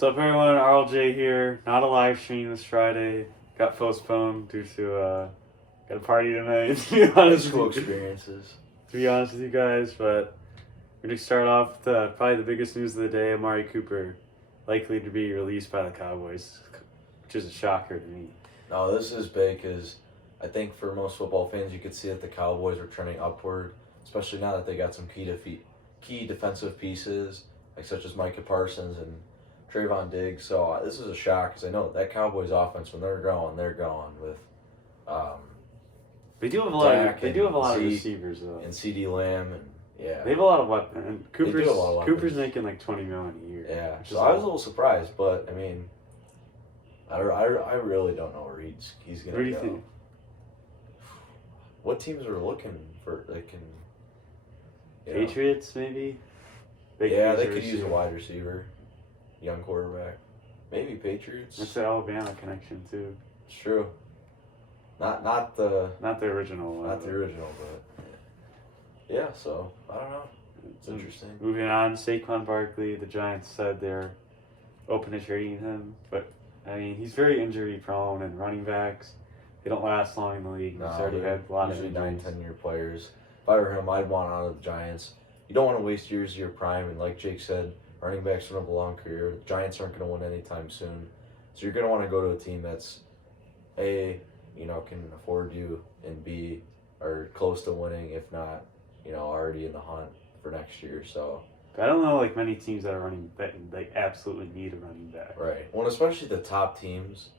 What's up, everyone? RLJ here. Not a live stream this Friday. Got postponed due to got a party tonight. To be honest, School experiences. To be honest with you guys, but we're gonna start off with probably the biggest news of the day: Amari Cooper likely to be released by the Cowboys, which is a shocker to me. No, this is big because I think for most football fans, you could see that the Cowboys are trending upward, especially now that they got some key defensive pieces, like such as Micah Parsons and Trayvon Diggs. So this is a shock because I know that Cowboys offense, when they're going with They do have a lot. Dak They do have a lot of and receivers though. and CD Lamb and yeah. They have a lot of weapons. And do have a lot of weapons. Cooper's making like $20 million a year. Yeah, so I was a little surprised, but I mean, I really don't know where he's gonna go. What do you think? What teams are looking for? They can. Patriots maybe. They could use a wide receiver, young quarterback, maybe Patriots. That's the Alabama connection too. It's true. Not the original one. Not the original, but yeah. So I don't know. It's interesting. Moving on, Saquon Barkley. The Giants said they're open to trading him, but I mean he's very injury prone, and running backs they don't last long in the league. He's already had a lot of usually injuries. 9-10 year players. If I were him, I'd want out of the Giants. You don't want to waste years of your prime, and like Jake said, running backs don't have a long career. The Giants aren't going to win anytime soon, so you're going to want to go to a team that's can afford you, and B, are close to winning, if not, already in the hunt for next year. So I don't know many teams that are running that absolutely need a running back. Right. Well, especially the top teams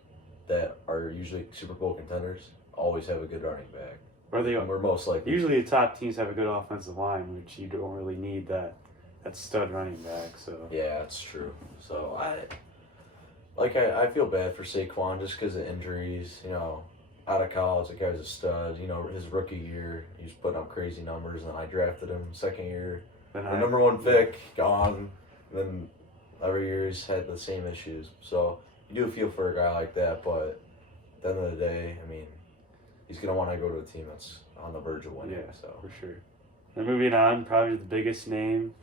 that are usually Super Bowl contenders always have a good running back. Or we're most likely. Usually the top teams have a good offensive line, which you don't really need that stud running back. So yeah, that's true. So I feel bad for Saquon just because of injuries. Out of college, the guy's a stud. His rookie year, he was putting up crazy numbers, and then I drafted him second year. The number one pick, gone. And then every year he's had the same issues. So you do feel for a guy like that, but at the end of the day, I mean, he's going to want to go to a team that's on the verge of winning. Yeah, so for sure. And moving on, probably the biggest name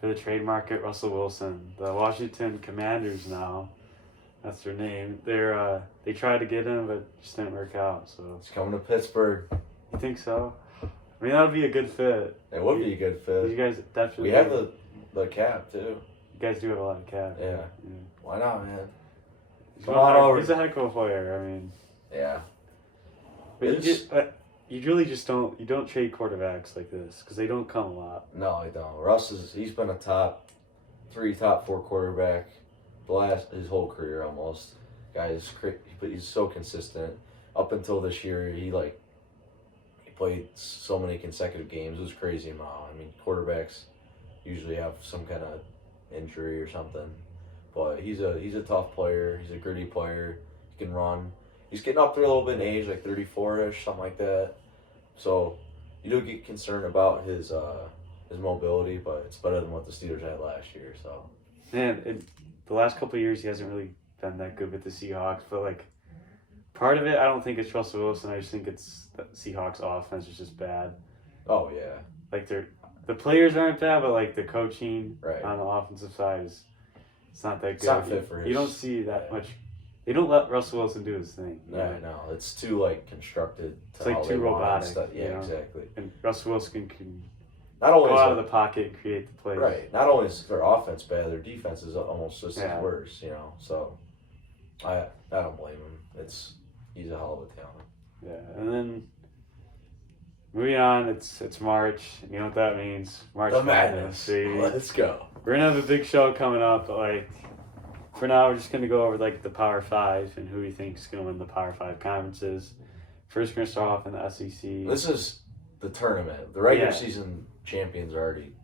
for the trade market, Russell Wilson. The Washington Commanders now, that's their name. They tried to get him, but it just didn't work out. So he's coming to Pittsburgh. You think so? I mean, that would be a good fit. It would be a good fit. You guys definitely. We have the cap too. You guys do have a lot of cap. Yeah. Why not, man? He's a heck of a player. I mean. Yeah. But you really just don't. You don't trade quarterbacks like this because they don't come a lot. No, I don't. Russ he's been a top 4 quarterback his whole career almost. Guys, he's so consistent. Up until this year, he played so many consecutive games. It was crazy amount. I mean, quarterbacks usually have some kind of injury or something, but he's a tough player. He's a gritty player. He can run. He's getting up there a little bit in age, like 34-ish, something like that. So you do get concerned about his mobility, but it's better than what the Steelers had last year. So man, the last couple of years he hasn't really been that good with the Seahawks, but part of it I don't think it's Russell Wilson. I just think it's the Seahawks offense is just bad. Oh yeah. The players aren't bad, but the coaching right on the offensive side it's not that good. It's not fit for his. You don't see that much. They don't let Russell Wilson do his thing. Yeah, no, it's too constructed. It's too robotic. Yeah, exactly. And Russell Wilson can not only go out of the pocket and create the plays. Right. Not only is their offense bad, their defense is almost just as worse. So I don't blame him. He's a hell of a talent. Yeah, and then moving on, it's March. You know what that means? March Madness. Let's go. We're gonna have a big show coming up, but for now, we're just going to go over the Power 5 and who we think is going to win the Power 5 conferences. First, we're going to start off in the SEC. This is the tournament. The regular season champions are already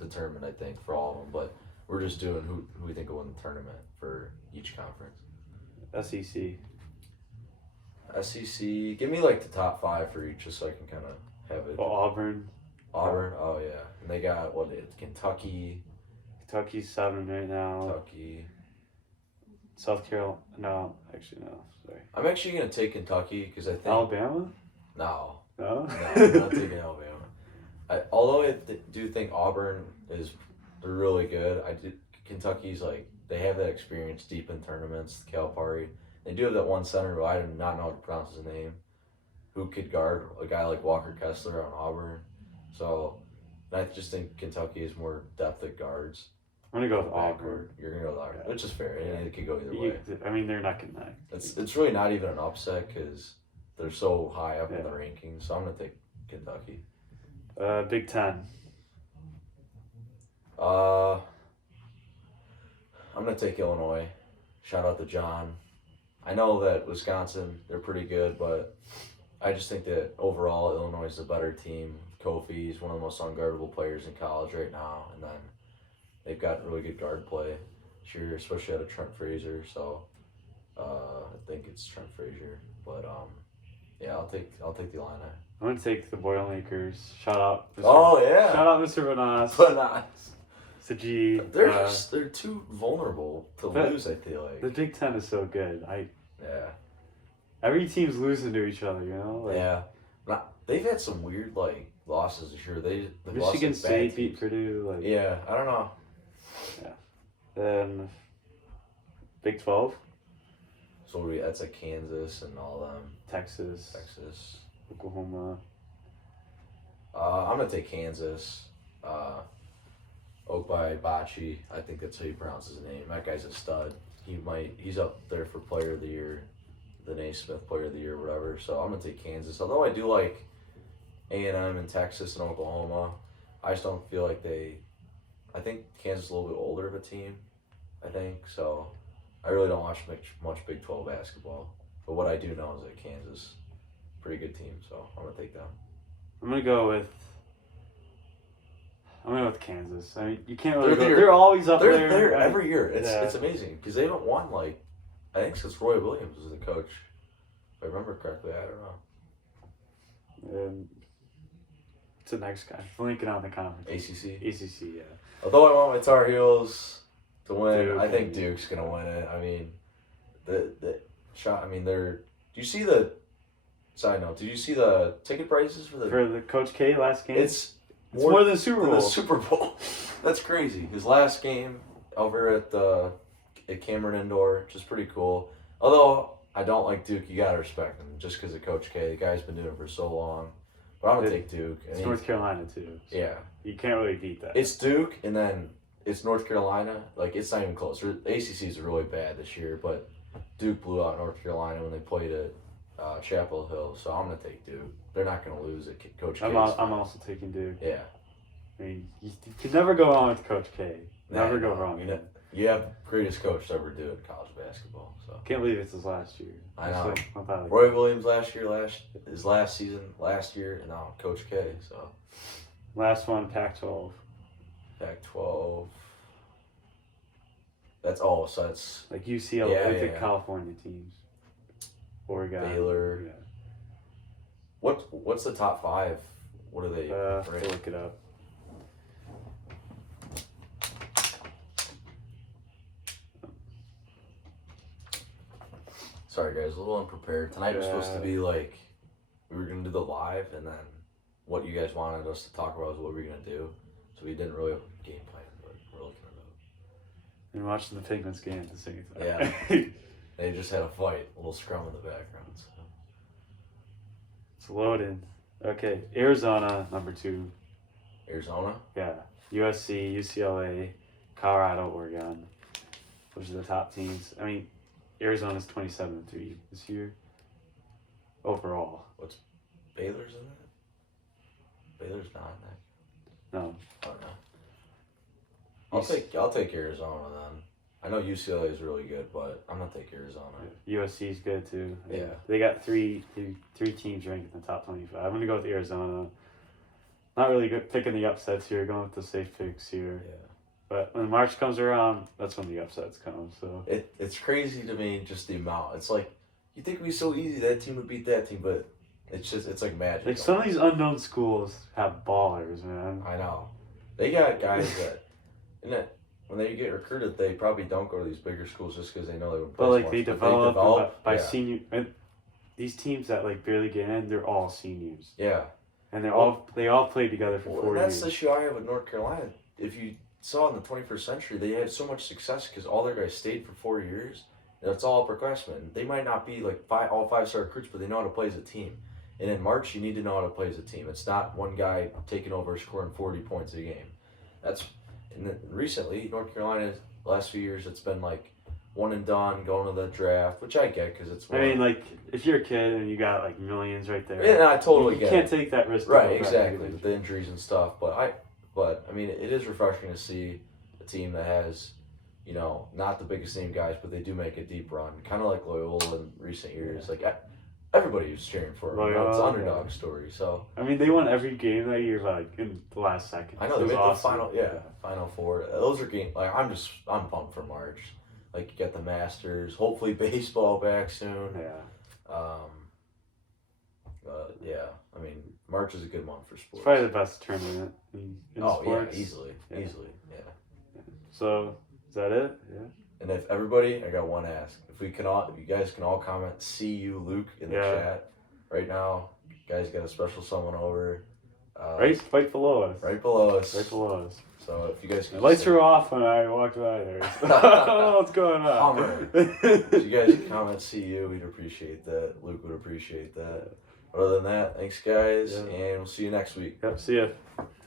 determined, I think, for all of them. But we're just doing who we think will win the tournament for each conference. SEC. SEC. Give me the top 5 for each, just so I can kind of have it. Well, Auburn. Oh yeah, and they got Kentucky. Kentucky's 7 right now. Kentucky. South Carolina. No, actually, no. Sorry. I'm actually going to take Kentucky because I think... Alabama? No. No? No, I'm not taking Alabama. Although I do think Auburn they're really good, Kentucky's like they have that experience deep in tournaments. Calipari, they do have that one center who I do not know how to pronounce his name, who could guard a guy like Walker Kessler on Auburn. So I just think Kentucky has more depth at guards. I'm gonna go with Auburn. You're gonna go with Auburn, Yeah. which is fair. Yeah. It could go either way. I mean, they're not gonna. It's really not even an upset because they're so high up in the Yeah. rankings. So I'm gonna take Kentucky. Big Ten. I'm gonna take Illinois. Shout out to John. I know that Wisconsin, they're pretty good, but I just think that overall Illinois is the better team. Kofi is one of the most unguardable players in college right now, and then they've got really good guard play. Sure, especially out of Trent Frazier. So I think it's Trent Frazier, but yeah, I'll take the Illini. I'm gonna take the Boilermakers. Shout out. Oh yeah. Shout out, Mr. Vanas. But not. Saji. They're too vulnerable to lose. I feel like The Big Ten is so good. yeah. Every team's losing to each other. You know. Yeah. They've had some weird like losses this year. They've Michigan lost to bad State beat teams. Purdue. Yeah, I don't know. Then Big 12. So that's like Kansas and all them. Texas. Oklahoma. I'm gonna take Kansas. Okbai Bachi. I think that's how you pronounce his name. That guy's a stud. He's up there for Player of the Year, the Naismith Player of the Year, whatever. So I'm gonna take Kansas. Although I do like A&M and Texas and Oklahoma, I just don't feel like I think Kansas is a little bit older of a team. I think so. I really don't watch much Big 12 basketball, but what I do know is that Kansas, pretty good team. So I'm gonna take them. I'm gonna go with Kansas. I mean, you can't really. They're They're always up They're there. there right? every year. Yeah. It's amazing because they haven't won like I think since Roy Williams was the coach. If I remember correctly, I don't know. And it's the next guy. Lincoln on the conference. ACC. ACC, yeah. Although I want my Tar Heels to win, Duke, I think Duke's gonna win it. I mean, the shot. I mean, they're. Do you see the? Side note: did you see the ticket prices for the Coach K last game? It's more than the Super Bowl. The Super Bowl. That's crazy. His last game over at Cameron Indoor, which is pretty cool. Although I don't like Duke, you gotta respect him just because of Coach K. The guy's been doing it for so long. But I'm gonna take Duke. It's North Carolina too. So yeah. You can't really beat that. It's Duke, and then it's North Carolina. Like it's not even close. The ACC is really bad this year, but Duke blew out North Carolina when they played at Chapel Hill. So I'm gonna take Duke. They're not gonna lose at Coach K. I'm also taking Duke. Yeah. I mean, you can never go wrong with Coach K. Never go wrong. You have greatest coach to ever do it in college basketball. So can't believe it's his last year. I know. Like, Roy Williams his last season, last year, and now Coach K. So last one, Pac-12. Pac-12. So that's like UCLA, California teams. Oregon. Baylor. Yeah. What's the top 5? What are they? We'll look it up. Sorry guys, a little unprepared. Tonight was supposed to be like we were gonna do the live, and then what you guys wanted us to talk about was what we were gonna do. So we didn't really have a game plan, but we're looking at it. And watching the Pigments game at the same time. Yeah. They just had a fight, a little scrum in the background. So. It's loaded. Okay, Arizona, number 2. Arizona? Yeah. USC, UCLA, Colorado, Oregon. Those are the top teams. I mean, Arizona's 27-3 this year. Overall. Baylor's in that? Baylor's not in that. No. Oh no. I'll take Arizona then. I know UCLA is really good, but I'm gonna take Arizona. USC's good too. Yeah. They got three teams ranked in the top 25. I'm gonna go with Arizona. Not really good picking the upsets here. Going with the safe picks here. Yeah. But when March comes around, that's when the upsets come. So it's crazy to me just the amount. It's like you think it'd be so easy that team would beat that team, but it's like magic. Like some of these unknown schools have ballers, man. I know. They got guys that when they get recruited, they probably don't go to these bigger schools just because they know they would. But like they develop by yeah. senior. And these teams that like barely get in, they're all seniors. Yeah. And they all played together for 4 years. That's the issue I have with North Carolina. If you saw in the 21st century, they had so much success because all their guys stayed for 4 years. That's all upperclassmen. They might not be like all 5-star recruits, but they know how to play as a team. And in March, you need to know how to play as a team. It's not one guy taking over scoring 40 points a game. And then recently, North Carolina, the last few years, it's been like one and done, going to the draft, which I get because it's. I mean, like if you're a kid and you got like millions right there. Yeah, I totally you get. You can't it. take that risk. Right, exactly, with the injuries and stuff. But I mean, it is refreshing to see a team that has, not the biggest name guys, but they do make a deep run, kind of like Loyola in recent years. Yeah. Like everybody was cheering for them. It's an underdog story. So I mean, they won every game that year, like in the last second. I know they made the Final Four. Those are games. Like I'm pumped for March. Like you get the Masters. Hopefully baseball back soon. Yeah. Yeah. I mean, March is a good month for sports. It's probably the best tournament in sports. Yeah, easily. Yeah. So is that it? Yeah. And if everybody, I got one ask. If you guys can all comment, see you, Luke, in the chat right now. You guys got a special someone over. Right below us. Right below us. Right below us. So if you guys can the lights were off when I walked by there. So I don't know what's going on. If you guys can comment, see you, we'd appreciate that. Luke would appreciate that. But other than that, thanks guys, and we'll see you next week. Yep, see ya.